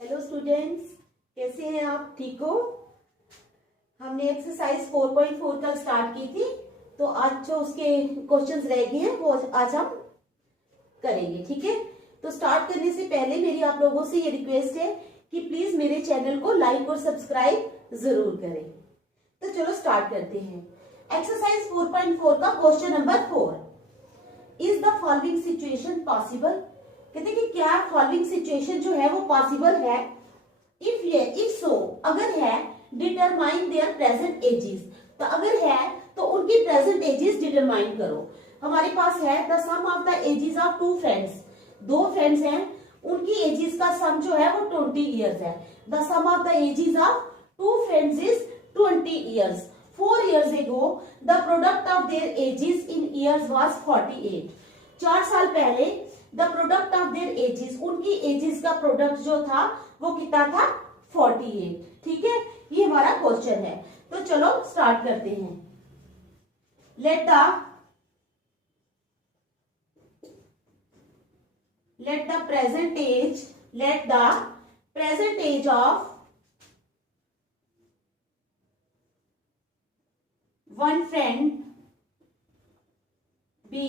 Hello students, कैसे हैं आप? ठीक हो? हमने एक्सरसाइज 4.4 कल स्टार्ट की थी, तो आज जो उसके क्वेश्चंस रह गए हैं वो आज हम करेंगे। ठीक है, तो स्टार्ट करने से पहले मेरी आप लोगों से ये रिक्वेस्ट है कि प्लीज मेरे चैनल को लाइक और सब्सक्राइब जरूर करें। तो चलो स्टार्ट करते हैं। एक्सरसाइज 4.4 का question number 4, is the following situation possible? कहते हैं कि क्या फॉलोइंग सिचुएशन जो है वो पॉसिबल है? इफ सो, अगर है, डिटरमाइन देयर प्रेजेंट एजेस। तो अगर है तो उनकी प्रेजेंट एजेस डिटरमाइन करो। हमारे पास है the sum of the ages of two friends. दो फ्रेंड्स हैं, उनकी एजेस का सम जो है वो 20 इयर्स है। The sum of the ages of two friends is 20 years. 4 years ago, the product of their ages in years was 48. 4 साल पहले the product of their ages, उनकी ages का प्रोडक्ट जो था वो कितना था? 48। ठीक है, ये हमारा क्वेश्चन है। तो चलो स्टार्ट करते हैं। let the present age of one friend be,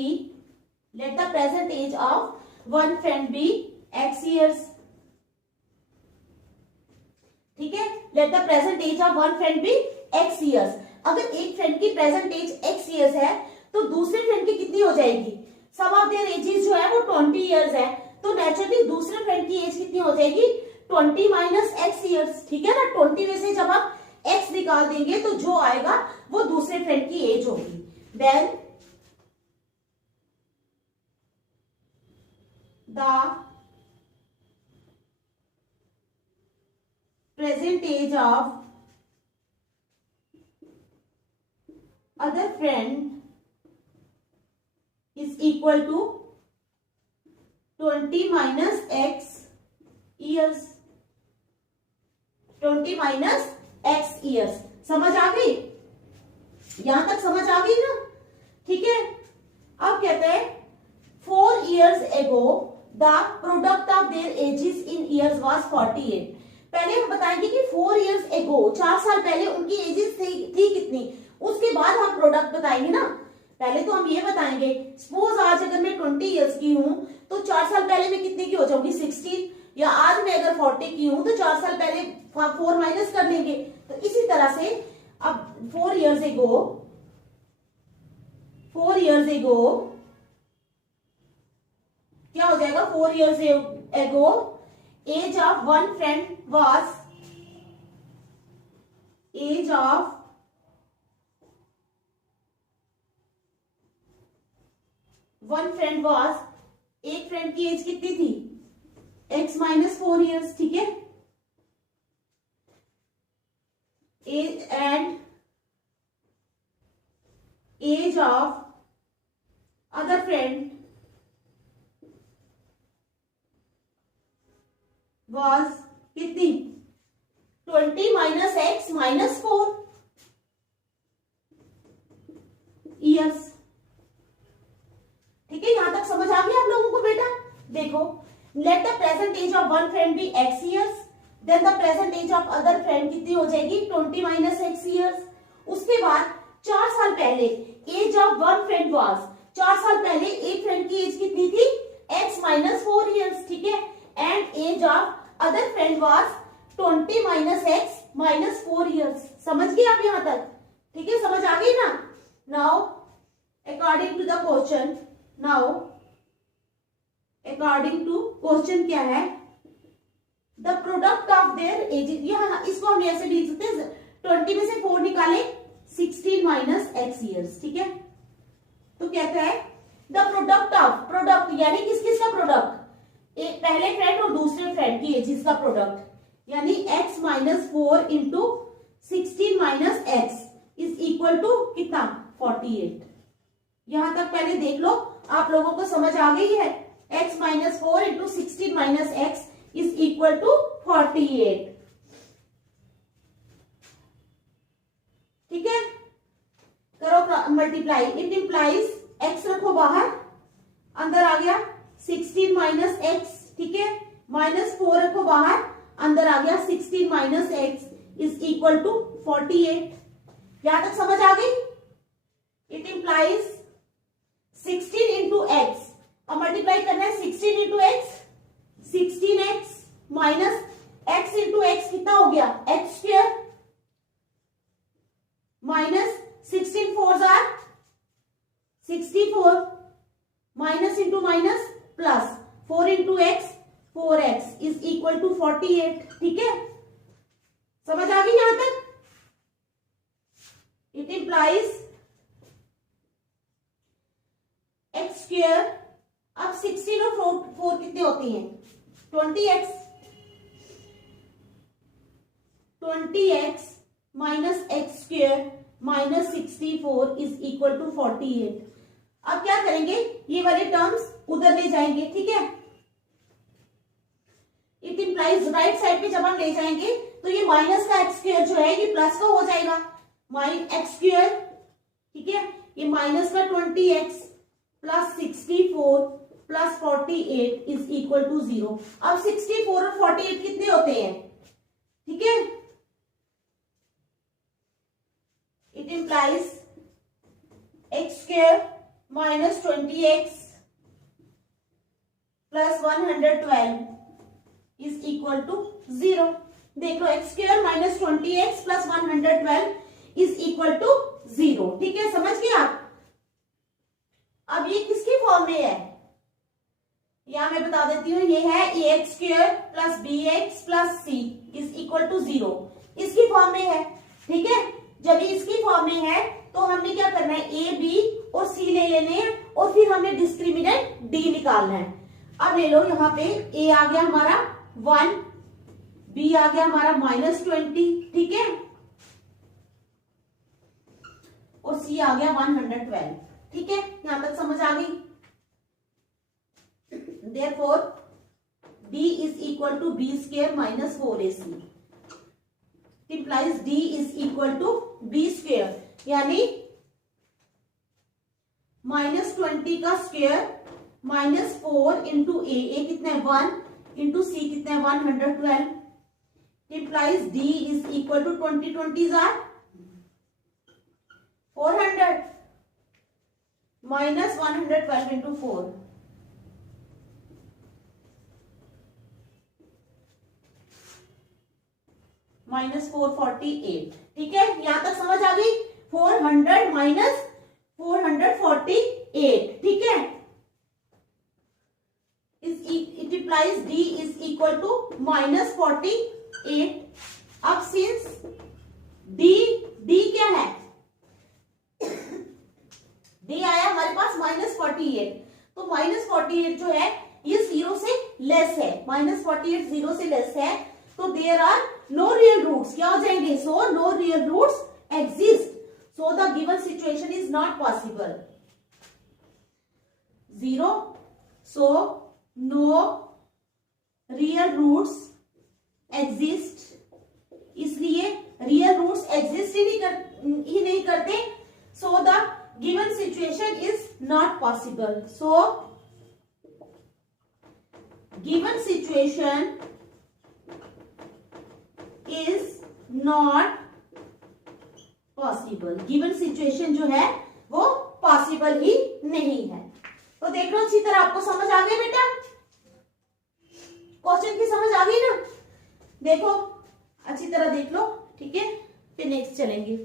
let the present age of one friend be x years. ठीक है, let the present age of one friend be x years. अगर एक फ्रेंड की प्रेजेंट एज x years है तो दूसरे friend की कितनी हो जाएगी? सम ऑफ देयर एजेस जो है वो 20 इयर्स है, तो नेचुरली दूसरे फ्रेंड की एज कितनी हो जाएगी? 20 माइनस x years। ठीक है ना, 20 में से जब आप x निकाल देंगे तो जो आएगा वो दूसरे फ्रेंड की एज होगी। Then the present age of other friend is equal to 20 minus x years। 20 minus x years। समझ आ गई? यहां तक समझ आ गई ना? ठीक है, अब कहते हैं 4 years ago the product of their ages in years was 48। पहले हम बताएंगे कि 4 years ago, 4 साल पहले उनकी एजेस थी कितनी, उसके बाद हम प्रोडक्ट बताएंगे ना। पहले तो हम ये बताएंगे, सपोज आज अगर मैं 20 years की हूं तो 4 साल पहले मैं कितने की हो जाऊंगी? 16। या आज मैं अगर 40 की हूं तो 4 साल पहले 4 माइनस कर लेंगे। तो इसी तरह से अब 4 years ago क्या हो जाएगा? 4 years ago age of one friend was एक फ्रेंड की एज कितनी थी? x minus 4 years। ठीक है, and age of other friend was कितनी? 20 माइनस x माइनस 4 years। ठीक है, यहां तक समझ आ गया आप लोगों को बेटा? देखो, let the present age of one friend be x years, then the present age of other friend कितनी हो जाएगी? 20 माइनस x years। उसके बाद 4 साल पहले age of one friend was, 4 साल पहले एक फ्रेंड की एज कितनी थी? x minus 4 years। ठीक है, and age of other friend was 20 minus x minus 4 years। समझ गए आप यहां तक? ठीक है, समझ आ गई ना? Now according to the question, question क्या है? The product of their ages, यहां इसको हम ऐसे भी लिख सकते हैं, 20 में से 4 निकाले 16 माइनस x years। ठीक है, तो कहता है द प्रोडक्ट यानी किसका प्रोडक्ट? एक पहले फ्रेंड और दूसरे फ्रेंड की एजेस का प्रोडक्ट, यानी x minus 4 into 16 minus x is equal to कितना? 48। यहां तक पहले देख लो, आप लोगों को समझ आ गई है? x minus 4 into 16 minus x is equal to 48। ठीक है, करो मल्टीप्लाई। इट इंप्लाइज x रखो बाहर, अंदर आ गया 16 माइनस एक्स, ठीक है, माइनस 4 रखो बाहर, अंदर आ गया 16 minus x is equal to 48। यहां तक समझ आ गई? इट इंप्लाइज 16 इंटू एक्स, अब मल्टीप्लाई करना है 16 into x, 16x minus x into x कितना हो गया एक्स स्क्वायर, माइनस 16 फोर जार 64, minus into minus plus 4 into x 4x is equal to 48। ठीक है, समझ आ गई यहां तक? इट इंप्लाइज एक्स स्क्वायर, अब 16 और 4 कितने होती हैं 20x, 20x minus x square minus 64 is equal to 48। अब क्या करेंगे, ये वाले टर्म्स उधर ले जाएंगे। ठीक है, इट इंप्लाइज राइट साइड पे जब हम ले जाएंगे तो ये माइनस का एक्स स्क्वायर जो है ये प्लस का हो जाएगा, माइन एक्स स्क्वायर। ठीक है, ये माइनस का 20x plus 64 plus 48 is equal to 0। अब 64 और 48 कितने होते हैं? ठीक है, it implies x square minus 20x plus 112 is equal to 0। देख लो, x square minus 20x plus 112 is equal to 0। ठीक है, समझ गए आप? अब ये किसकी फॉर्म में है, यहां मैं बता देती हूँ, ये है a x square plus b x plus c is equal to 0, इसकी फॉर्म में है। ठीक है, जब ये इसकी फॉर्म में है तो हमने क्या करना है, ए बी और सी ले लेने हैं और फिर हमने डिस्क्रिमिनेंट डी निकालना है। अब ले लो, यहाँ पे ए आ गया हमारा 1, बी आ गया हमारा -20, ठीक है, और सी आ गया 112। ठीक है, यहां तक समझ आ गई? Therefore, D is equal to B square minus 4AC. It implies D is equal to B square, यानी -20 का स्क्वायर -4 इंटू ए कितना है 1 इंटू सी कितना है 112। Implies D is equal to 20 are 400 minus 112 into 4 minus 448। ठीक है, यहां तक समझ आ गई? 400 माइनस 448। ठीक है, it implies D is equal to -48। अब सिंस डी क्या है, डी आया हमारे पास -48, तो -48 जो है ये 0 से लेस है, -48 0 से लेस है, तो there are no real roots. क्या हो जाएंगे? So no real roots exist, so the given situation is not possible. 0, so no real roots exist, इसलिए रियल रूट्स एग्जिस्ट ही नहीं करते, so the given situation is not possible. So given situation is not possible, given situation जो है वो possible ही नहीं है। तो देख लो, अच्छी तरह आपको समझ आ गई बेटा, क्वेश्चन की समझ आ गई ना? देखो अच्छी तरह देख लो, ठीक है, फिर नेक्स्ट चलेंगे।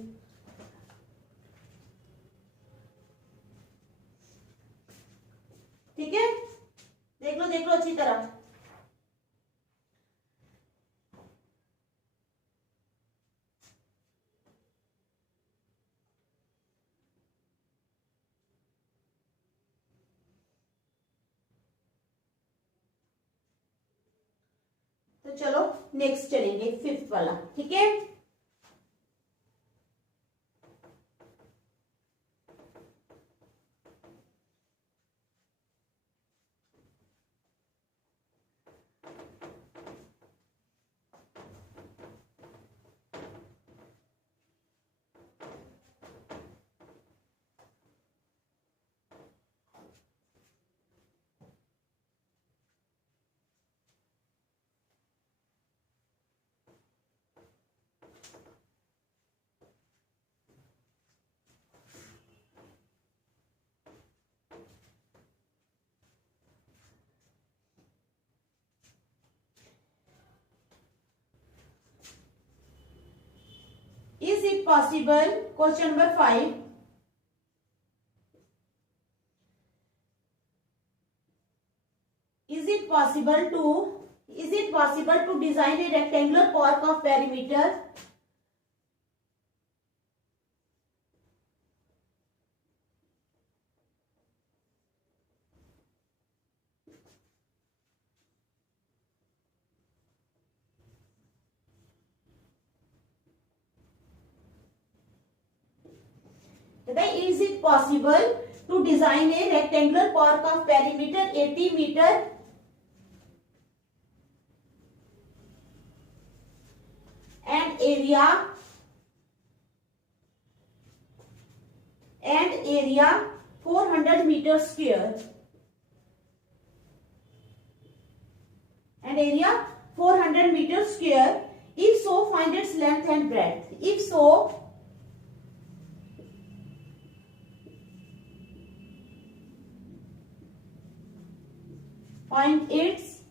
ठीक है, देख लो अच्छी तरह। तो चलो नेक्स्ट चलेंगे, 5th वाला। ठीक है, possible, question number 5, is it possible to design a rectangular park of perimeter is it possible to design a rectangular park of perimeter 80 meter and area 400 meters square and area 400 meters square? If so, find its length and breadth. If so, find its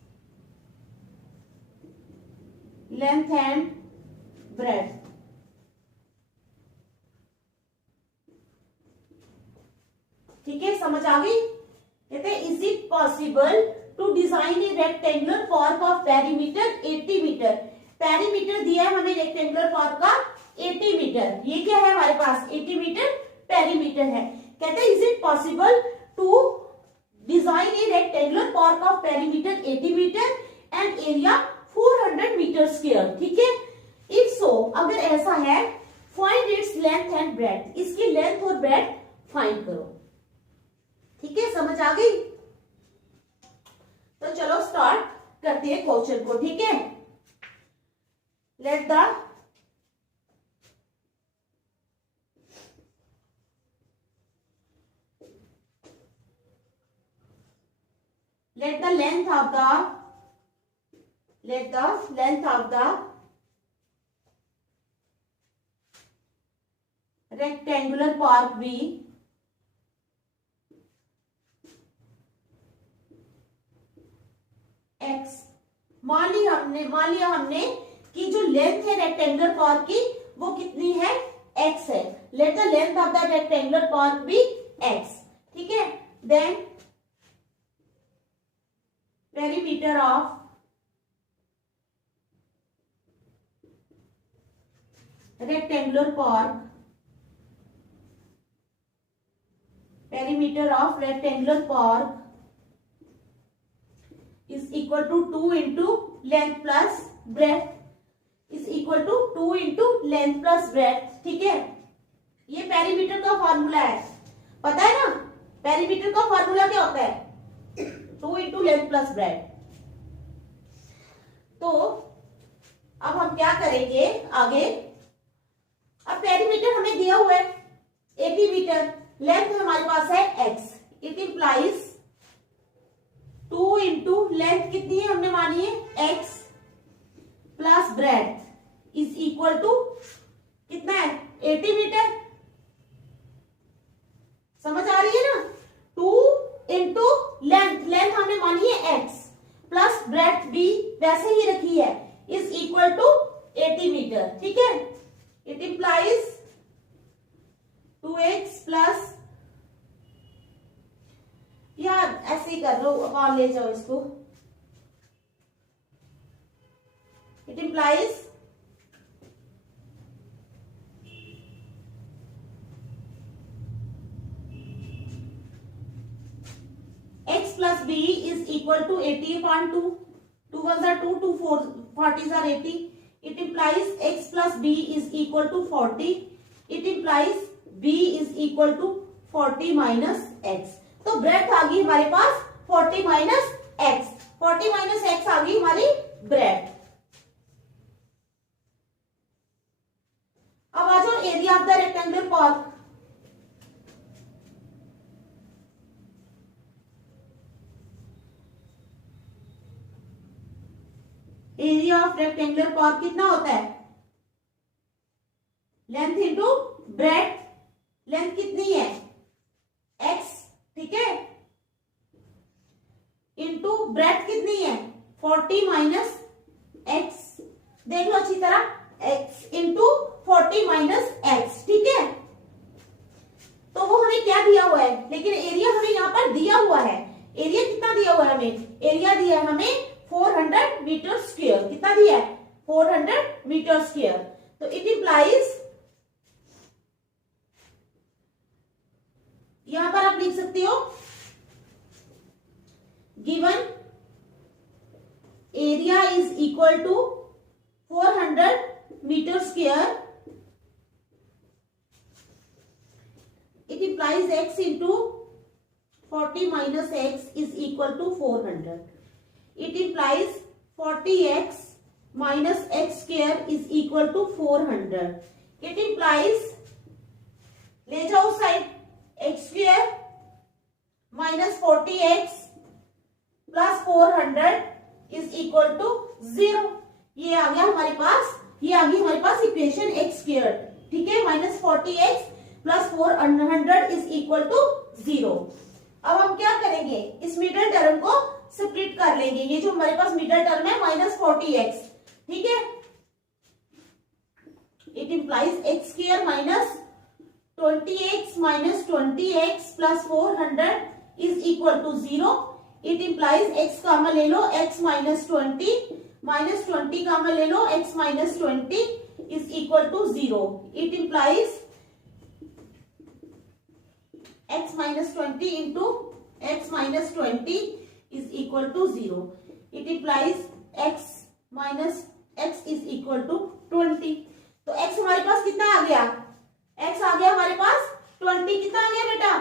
length and breadth. ठीक है, समझ आ गई? कहते हैं is it possible to design a rectangular park of perimeter 80 metre. Perimeter दिया है हमें रेक्टेंगुलर पार्क का 80 मीटर. ये क्या है हमारे पास? 80 मीटर पेरीमीटर है. कहते हैं is it possible to design a rectangular park of perimeter 80 metre and area 400 metre square. ठीक है, इफ सो, अगर ऐसा है, find its length and breadth. इसकी लेंथ और ब्रेड्थ फाइंड करो. ठीक है, समझ आ गई? तो चलो स्टार्ट करते हैं क्वेश्चन को. ठीक है, late the length of the rectangular park be x. मान लिया हमने कि जो लेंथ है रेक्टेंगुलर पार्क की वो कितनी है? x है. Let the length of the rectangular park be x. ठीक है, then perimeter of rectangular park is equal to 2 into length plus breadth is equal to 2 into length plus breadth. ठीक है, ये पेरीमीटर का फॉर्मूला है. पता है ना पेरीमीटर का फॉर्मूला क्या होता है? 2 into लेंथ प्लस ब्रेड. तो अब हम क्या करेंगे आगे? अब पेरीमीटर हमें दिया हुआ है 80 मीटर, लेंथ हमारे पास है x. It implies 2 into length कितनी है हमने मानी है x plus breadth is equal to कितना है? 80 मीटर. समझ आ रही है ना? 2 into लेंथ हमने मानी है x प्लस ब्रेड्थ भी वैसे ही रखी है इज इक्वल टू 80 मीटर. ठीक है, इट इंप्लाइज 2x प्लस, यार ऐसे ही कर लो, अपॉन ले जाओ इसको. It implies x plus b is equal to 80 upon 2. 2 ones are 2, 2 40s are 80. It implies x plus b is equal to 40. It implies b is equal to 40 minus x. तो breadth आ गई हमारे पास 40 minus x. 40 minus x आ गई हमारी breadth. अब आ जाओ area of the rectangular park. Area of rectangular park कितना होता है? Length into breadth. लेंथ कितनी है? x. ठीक है, इंटू ब्रेड्थ कितनी है? 40 माइनस x. देख लो अच्छी तरह, x इंटू 40 माइनस एक्स, ठीक है। तो वो हमें क्या दिया हुआ है, लेकिन एरिया हमें यहाँ पर दिया हुआ है। एरिया कितना दिया हुआ है हमें, एरिया दिया है हमें 400 मीटर स्क्वायर। कितना दिया है, 400 मीटर स्क्वायर। तो इट इंप्लाइज, यहां पर आप लिख सकते हो given area is equal to 400 metre square, it implies x into 40 minus x is equal to 400. It implies 40x minus x square is equal to 400. It implies, ले जाओ side, x square minus 40x plus 400 is equal to 0. ये आ गया हमारे पास, ये आ गई हमारे पास equation x square, ठीक है। Minus 40x plus 400 is equal to 0। अब हम क्या करेंगे, इस मिडल टर्म को स्प्लिट कर लेंगे। ये जो हमारे पास मिडल टर्म है माइनस 40x, ठीक है। It implies x square minus 20x minus 20x plus 400 is equal to 0। It implies x common ले लो, x माइनस 20 माइनस 20 कॉमन ले लो, x minus 20 is equal to 0। It implies x minus 20 into x minus 20 is equal to 0. It implies x minus x is equal to 20. तो x हमारे पास कितना आ गया, x आ गया हमारे पास 20। कितना आ गया बेटा,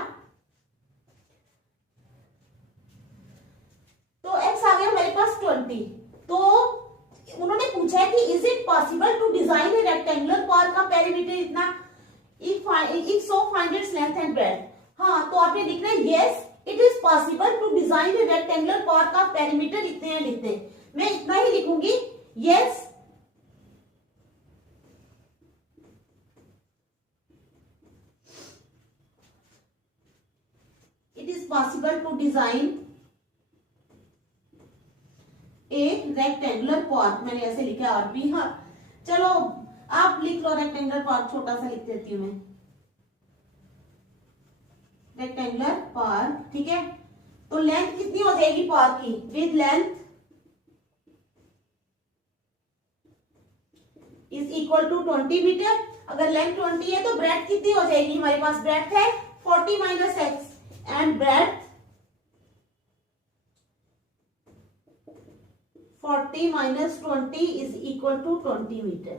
तो x आ गया हमारे पास 20। तो उन्होंने पूछा है कि is it possible to design a rectangular park का पेरीमीटर इतना, if so find its length and breadth. हाँ, तो आपने लिखना है yes it is possible to design a rectangular park का पेरीमीटर इतने हैं लिखते हैं। मैं इतना ही लिखूंगी, yes it is possible to design a rectangular park. मैंने ऐसे लिखा और भी, हाँ चलो आप लिख लो रेक्टेंगुलर पार्क, छोटा सा लिख देती हूं मैं, रेक्टेंगुलर पार्क, ठीक है। तो लेंथ कितनी हो जाएगी पार्क की, with length is equal to 20 metre. अगर लेंथ 20 है तो ब्रेड्थ कितनी हो जाएगी, हमारे पास ब्रेड्थ है 40 minus x and breadth 40 minus 20 is equal to 20 metre.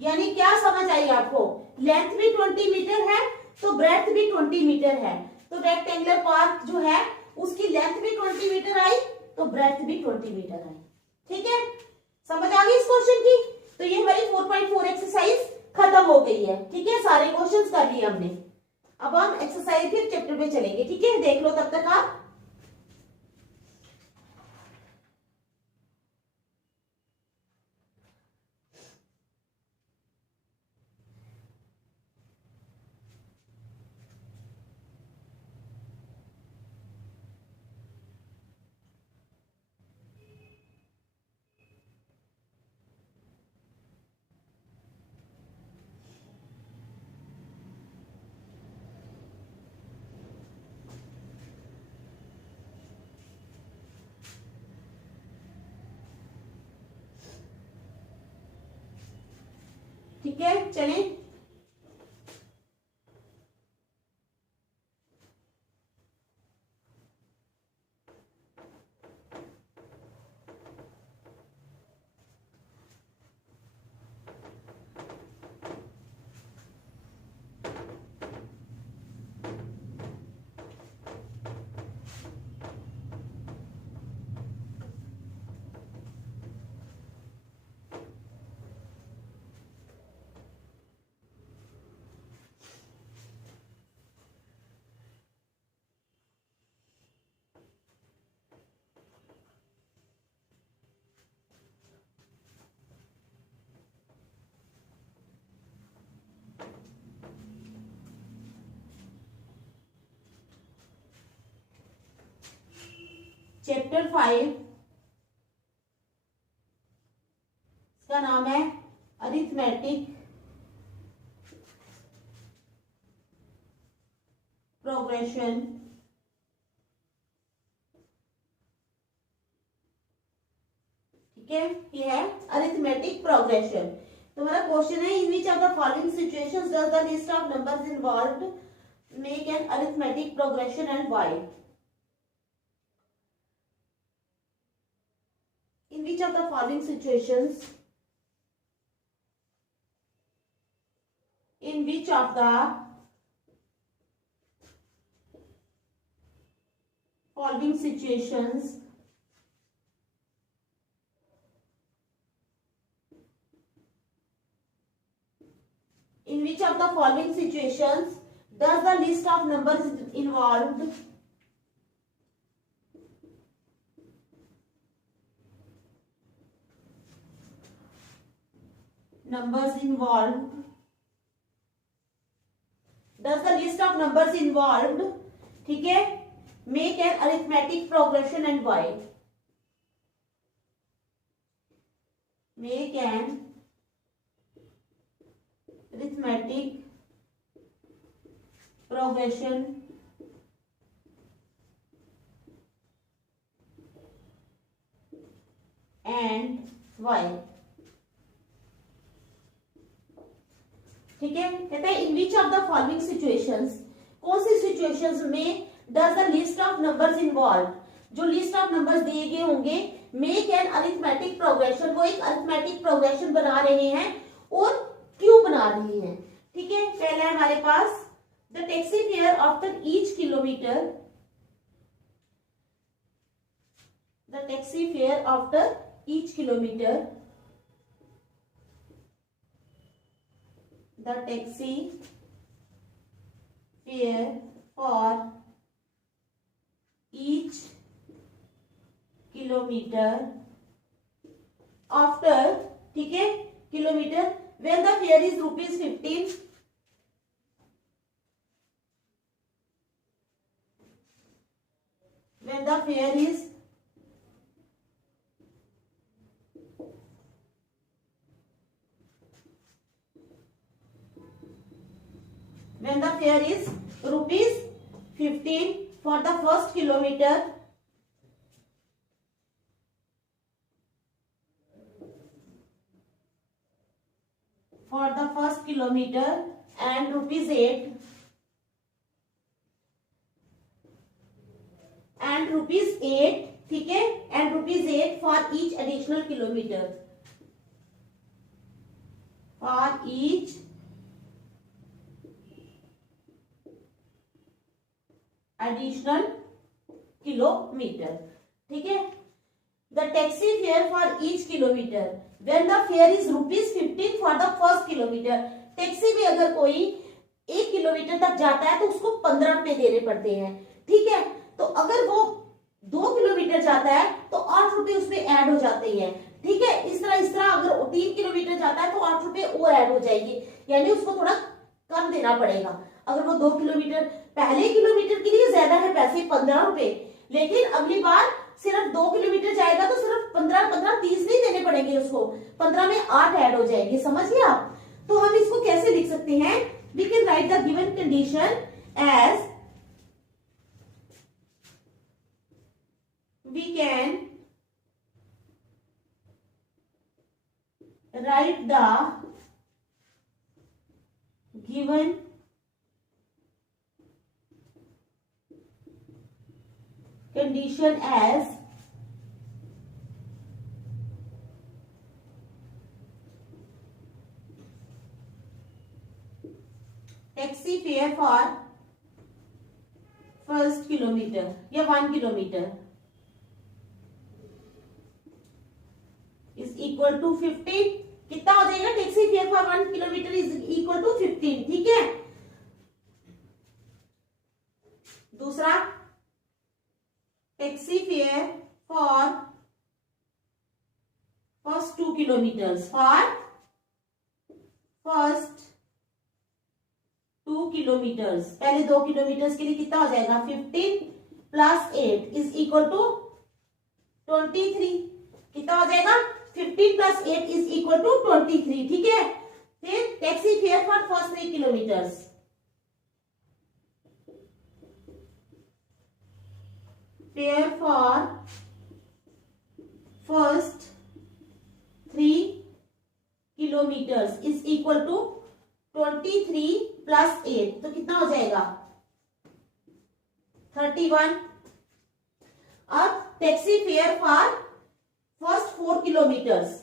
यानी क्या समझ आई आपको, लेंथ भी 20 मीटर है तो ब्रेड्थ भी 20 मीटर है। तो रेक्टेंगुलर पार्क जो है उसकी लेंथ भी 20 मीटर आई तो ब्रेड्थ भी 20 मीटर आई, ठीक है। समझ आ गई इस क्वेश्चन की। तो ये हमारी 4.4 एक्सरसाइज खत्म हो गई है, ठीक है। सारे क्वेश्चंस कर लिए हमने। अब हम एक्सरसाइज के चैप्टर पे चलेंगे, ठीक है। देख लो तब तक आप। ठीक है, चलें। चैप्टर 5 इसका नाम है अरिथमेटिक प्रोग्रेशन ठीक है, ये है अरिथमेटिक प्रोग्रेशन। तो हमारा क्वेश्चन है in which of the following situations does the list of numbers involved make an arithmetic progression and why. In which of the following situations in which of the following situations does the list of numbers involved does the list of numbers involved ठीक है make an arithmetic progression and why। make an arithmetic progression and why। ठीक है, कहता है in which of the following situations, कौन सी situations में does the list of numbers involve, जो लिस्ट ऑफ नंबर्स दिए गए होंगे मेक एन अरिथमेटिक प्रोग्रेशन, वो एक अरिथमेटिक प्रोग्रेशन बना रहे हैं और क्यों बना रहे हैं। ठीक है, पहला है हमारे पास the taxi fare after each kilometre, the taxi fare after each kilometre, the taxi fare for each kilometer after ठीक है kilometre when the fare is ₹15 when the fare is ₹15 for the first kilometer and ₹8 ठीक है and ₹8 for each additional kilometer, for each additional kilometer। ठीक है, the taxi fare for each kilometer when the fare is ₹15 for the first kilometer। Taxi में अगर कोई 1 kilometre तक जाता है तो उसको 15 रुपए देने पड़ते हैं। ठीक है, तो अगर वो 2 किलोमीटर जाता है तो 8 रुपए उसमें ऐड हो जाते हैं। ठीक है, इस तरह अगर 3 किलोमीटर जाता है तो 8 रुपए और ऐड हो जाएंगे, यानी उसको थोड़ा कम देना पड़ेगा। अगर वो 2 किलोमीटर, पहले किलोमीटर के लिए ज्यादा है पैसे 15 रुपए, लेकिन अगली बार सिर्फ 2 किलोमीटर जाएगा तो सिर्फ 15 30 नहीं देने पड़ेंगे उसको, 15 में 8 ऐड हो जाएंगे। समझिए आप। तो हम इसको कैसे लिख सकते हैं, we can write the given condition as, we can write the given condition as taxi fare for first kilometer या 1 किलोमीटर is equal to 15। कितना हो जाएगा, taxi fare for 1 kilometre is equal to 15। ठीक है, दूसरा taxi fare for first 2 kilometres, for first 2 kilometres, पहले 2 kilometres के लिए कितना हो जाएगा, 15 + 8 इज इक्वल टू 23। कितना हो जाएगा, 15 + 8 इज इक्वल टू 23। ठीक है, फिर taxi fare for first 3 kilometres, fare for first 3 kilometres is equal to 23 plus 8, तो कितना हो जाएगा 31। अब taxi fare for first 4 kilometres,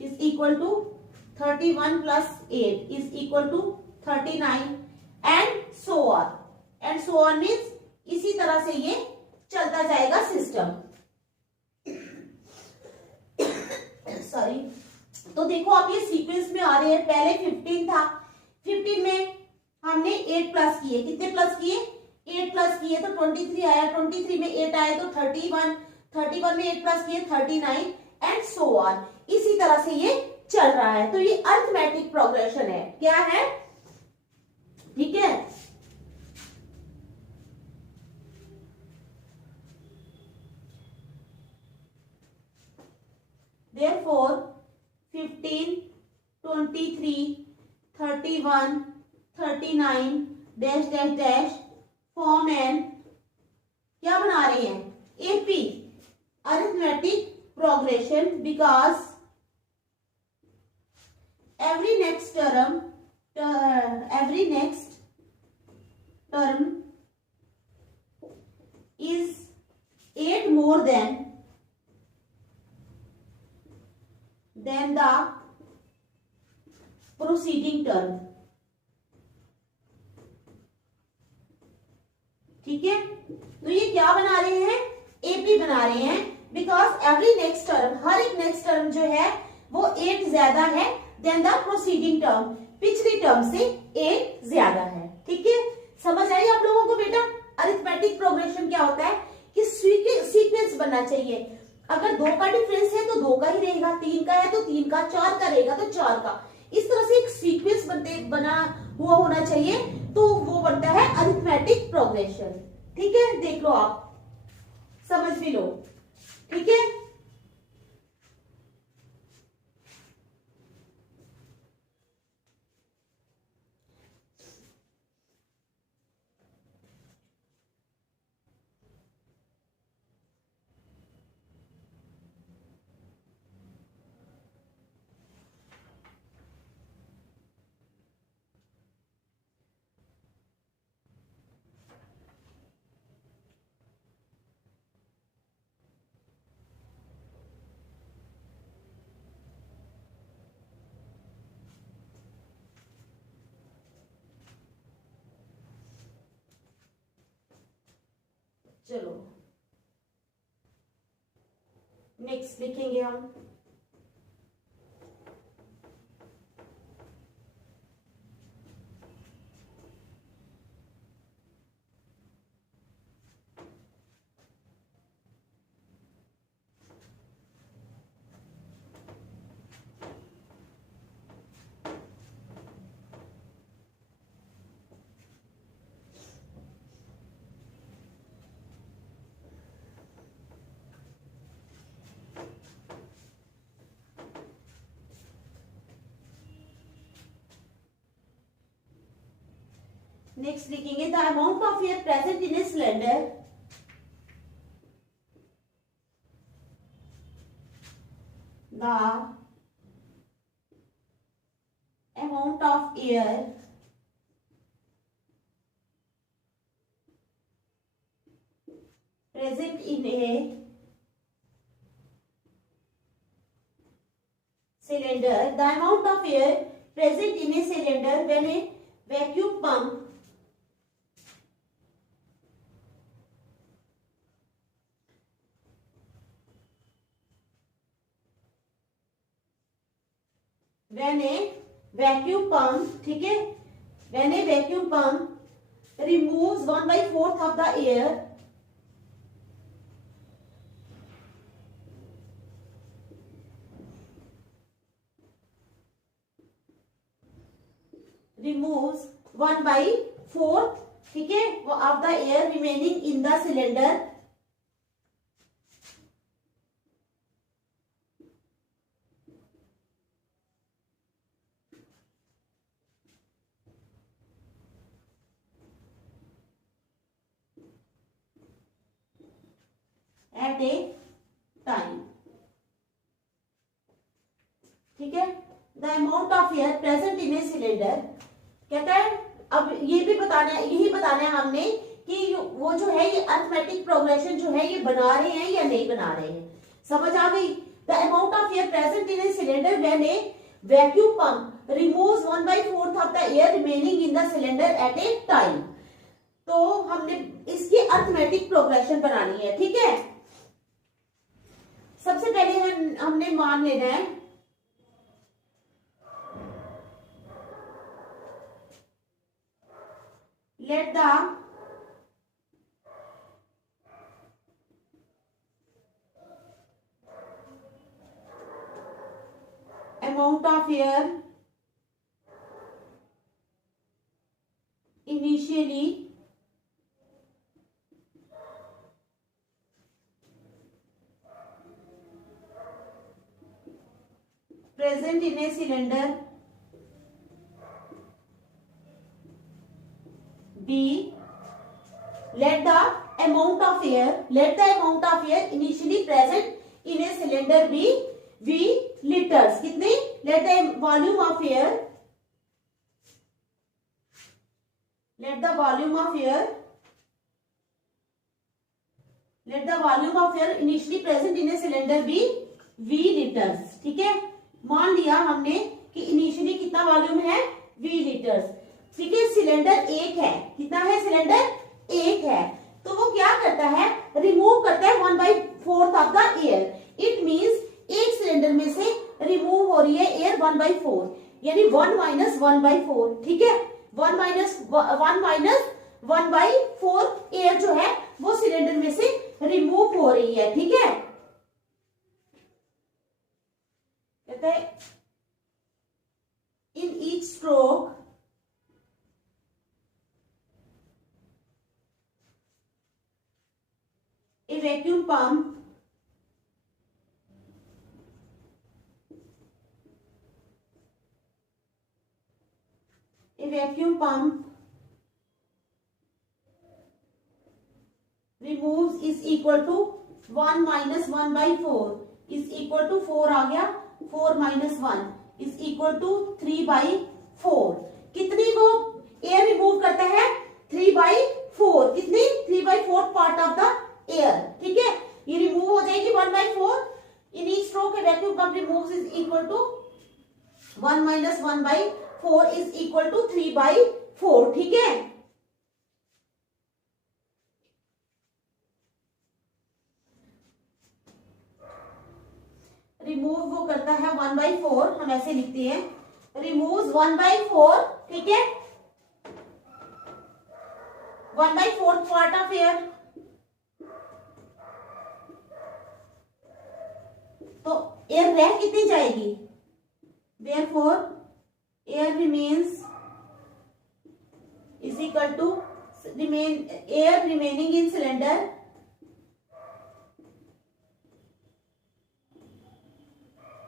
is equal to 31 plus 8 is equal to 39 and so on, and so on means इसी तरह से ये चलता जाएगा सिस्टम। सॉरी, तो देखो आप ये सीक्वेंस में आ रहे हैं। पहले 15 था, 15 में हमने 8 प्लस किए, कितने प्लस किए 8 प्लस किए, तो 23 आया, 23 में 8 आए तो 31, 31 में 8 प्लस किए 39 एंड सो ऑन, इसी तरह से ये चल रहा है। तो ये अरिथमेटिक प्रोग्रेशन है, क्या है, ठीक है। Therefore 15, 23, 31, 39 dash dash dash form n, क्या बना रहे हैं AP, arithmetic progression, because every next term is 8 more than the preceding term, ठीक है। तो ये क्या बना रहे हैं एपी बना रहे हैं, बिकॉज एवरी नेक्स्ट टर्म, हर एक नेक्स्ट टर्म जो है वो 8 ज्यादा है देन द प्रोसीडिंग टर्म, पिछली टर्म से 8 ज्यादा है, ठीक है। समझ आई आप लोगों को बेटा। अरिथमेटिक प्रोग्रेशन क्या होता है कि सीक्वेंस बनना चाहिए, अगर 2 का डिफरेंस है तो 2 का ही रहेगा, 3 का है तो 3 का, 4 का रहेगा तो 4 का, इस तरह से एक सीक्वेंस बना हुआ होना चाहिए, तो वो बनता है अरिथमेटिक प्रोग्रेशन, ठीक है। देख लो आप, समझ भी लो, ठीक है। चलो नेक्स्ट लिखेंगे हम, नेक्स्ट लिखेंगे the amount of air present in a cylinder, the amount of air present in a cylinder, the amount of air present in a cylinder when a vacuum pump ठीक है, when a vacuum pump removes 1/4 of the air removes 1/4, ठीक है, of the air remaining in the cylinder at a time. ठीक है, the amount of air present in a cylinder, कहता है अब ये भी बताना है, यही बताना है हमने कि वो जो है ये अरिथमेटिक प्रोग्रेशन जो है ये बना रहे हैं या नहीं बना रहे हैं। समझ आ गई? The amount of air present in a cylinder when A vacuum pump removes 1/4 of the air remaining in the cylinder eight a time. तो हमने इसकी अरिथमेटिक प्रोग्रेशन बनानी है। ठीक है, सबसे पहले हमने मान लेना है let the amount of air initially present in a cylinder B, let the amount of air initially present in a cylinder be V liters। कितने? let the volume of air initially present in a cylinder be V liters। ठीक है, मान लिया हमने कि initially कितना volume है? V liters। ठीक है, सिलेंडर एक है, कितना है? सिलेंडर एक है, तो वो क्या करता है? रिमूव करता है 1/4 of the air. It means एक सिलेंडर में से रिमूव हो रही है एयर 1/4, यानी 1 माइनस 1/4। ठीक है, 1 माइनस 1/4 एयर जो है वो सिलेंडर में से रिमूव हो रही है। ठीक है, कहते हैं इन each stroke a vacuum pump removes is equal to 1 minus 1/4 is equal to 4 आ गया, 4 minus 1 is equal to 3/4। कितनी वो एयर रिमूव करता है? 3/4। कितनी? 3/4 पार्ट ऑफ द एयर। ठीक है, ये रिमूव हो जाएगी 1/4। In each stroke a vacuum pump removes is equal to 1 minus 1/4 is equal to 3/4। ठीक है, रिमूव वो करता है 1/4, हम ऐसे लिखते हैं, रिमूव्स 1/4। ठीक है, 1/4 पार्ट ऑफ एयर। तो एयर रह कितनी जाएगी? Therefore, air remains is equal to air remaining in cylinder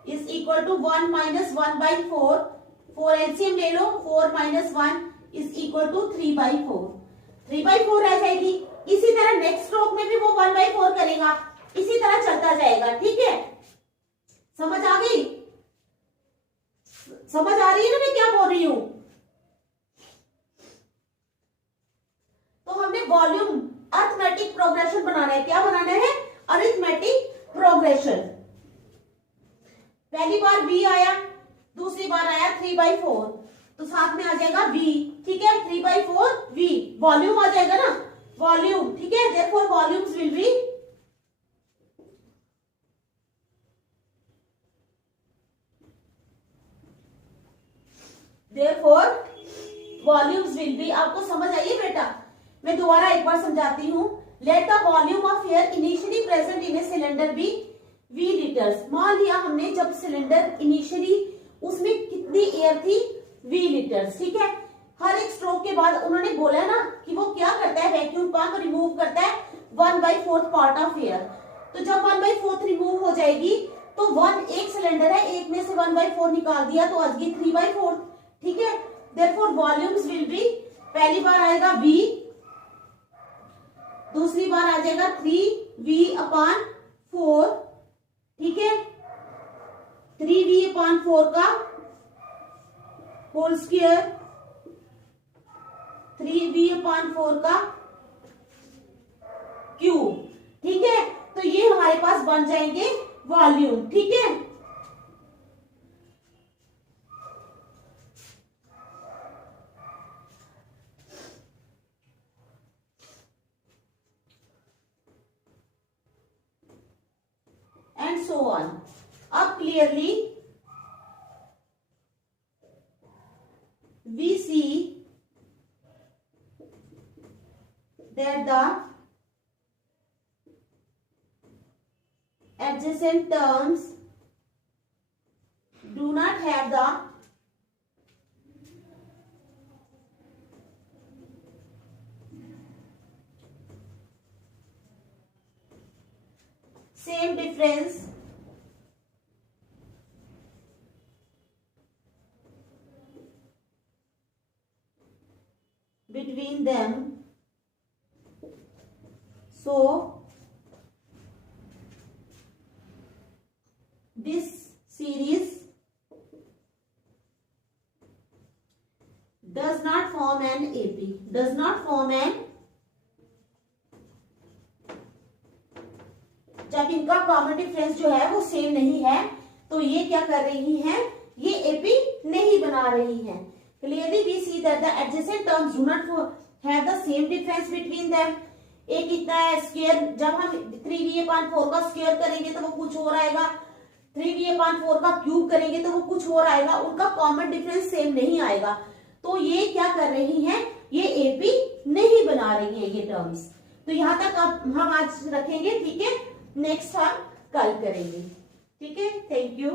is equal to 1 minus 1/4। 4 LCM ले लो, 4 minus 1 is equal to 3/4। 3/4 रह जाएगी। इसी तरह नेक्स्ट स्ट्रोक में भी वो 1/4 करेगा, इसी तरह चलता जाएगा। ठीक है, समझ आ गई? समझ आ रही है ना मैं क्या बोल रही हूं? तो हमने वॉल्यूम अरिथमेटिक प्रोग्रेशन बनाना है। क्या बनाना है? Arithmetic progression. पहली बार V आया, दूसरी बार आया 3/4, तो साथ में आ जाएगा V। ठीक है, 3/4 V वॉल्यूम आ जाएगा ना, वॉल्यूम। ठीक है, therefore volumes will be आपको समझ आइए बेटा? मैं दोबारा एक बार समझाती हूँ। Let the volume of air initially present in a cylinder be V litres. मान लिया हमने जब सिलेंडर इनिशियली उसमें कितनी एयर थी? V litres. ठीक है, हर एक स्ट्रोक के बाद उन्होंने बोला ना कि वो क्या करता है? वैक्यूम पंप रिमूव करता है 1/4 पार्ट ऑफ एयर। तो जब 1/4 रिमूव हो जाएगी तो एक सिलेंडर है, एक में से 1/4 निकाल दिया तो आज की 3/4। ठीक है, therefore वॉल्यूम्स विल बी, पहली बार आएगा V, दूसरी बार आ जाएगा 3V/4। 4, ठीक है, 3v/4 का होल स्क्वायर, 3v/4 का क्यूब, ठीक है। तो ये हमारे पास बन जाएंगे वॉल्यूम, ठीक है। And so on. अब clearly we see that the adjacent terms do not have the same difference between them, so this series does not form an AP, does not form an, जब इनका common difference जो है वो same नहीं है तो ये क्या कर रही हैं, ये एपी नहीं बना रही हैं। Clearly we see that the adjacent terms do not have the same difference between them. एक कितना है स्क्वायर, जब हम 3v/4 का स्क्वायर करेंगे तो वो कुछ और आएगा, 3v/4 का क्यूब करेंगे तो वो कुछ और आएगा, उनका कॉमन डिफरेंस सेम नहीं आएगा। तो ये क्या कर रही हैं, ये एपी नहीं बना रही है ये टर्म्स। तो यहां तक अब हम आज रखेंगे, ठीक है। नेक्स्ट हम कल करेंगे, ठीक है। Thank you.